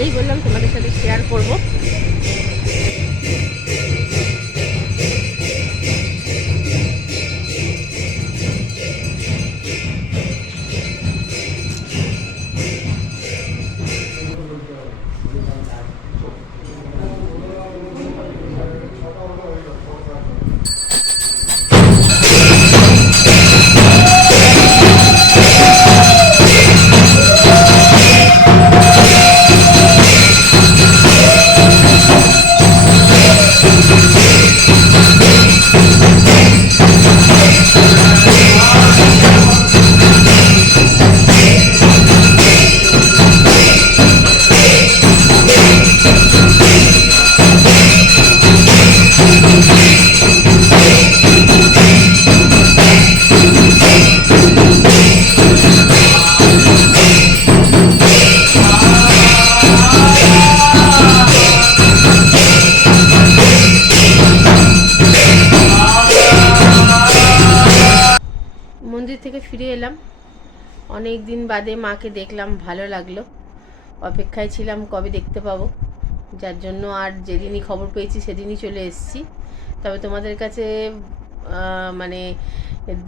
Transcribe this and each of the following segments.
আগেই বললাম তোমাদের সাথে শেয়ার করব। মন্দির থেকে ফিরে এলাম, অনেক দিন বাদে মাকে দেখলাম, ভালো লাগলো। অপেক্ষায় ছিলাম কবে দেখতে পাবো, যার জন্য আর যেদিনই খবর পেয়েছি সেদিনই চলে এসেছি। তবে তোমাদের কাছে মানে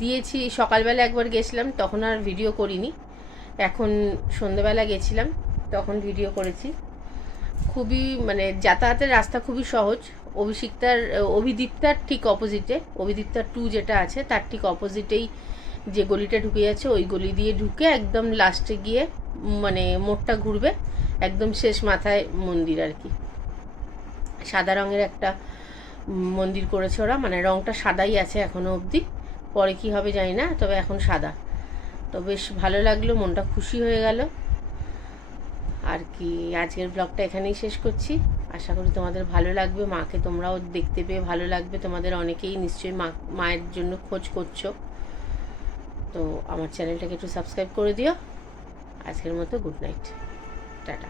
দিয়েছি, সকালবেলা একবার গেছিলাম, তখন আর ভিডিও করিনি। এখন সন্ধ্যেবেলা গেছিলাম, তখন ভিডিও করেছি। খুবই মানে যাতায়াতের রাস্তা খুবই সহজ। অভিদীপ্তার ঠিক অপোজিটে, অভিদীপ্তা 2 যেটা আছে তার ঠিক অপোজিটেই যে গলিটা ঢুকে যাচ্ছে, ওই গলি দিয়ে ঢুকে একদম লাস্টে গিয়ে মানে মোড়টা ঘুরবে, একদম শেষ মাথায় মন্দির আর কি। সাদা রঙের একটা মন্দির করেছে ওরা, মানে রঙটা সাদাই আছে এখনও অবধি, পরে কি হবে জানি না, তবে এখন সাদা। তো বেশ ভালো লাগলো, মনটা খুশি হয়ে গেল আর কি। আজকের ব্লগটা এখানেই শেষ করছি। আশা করি তোমাদের ভালো লাগবে, মাকে তোমরাও দেখতে পেয়ে ভালো লাগবে। তোমাদের অনেকেই নিশ্চয়ই মায়ের জন্য খোঁজ করছো, তো আমার চ্যানেলটাকে একটু সাবস্ক্রাইব করে দিও। আজকের মতো গুড নাইট, টাটা।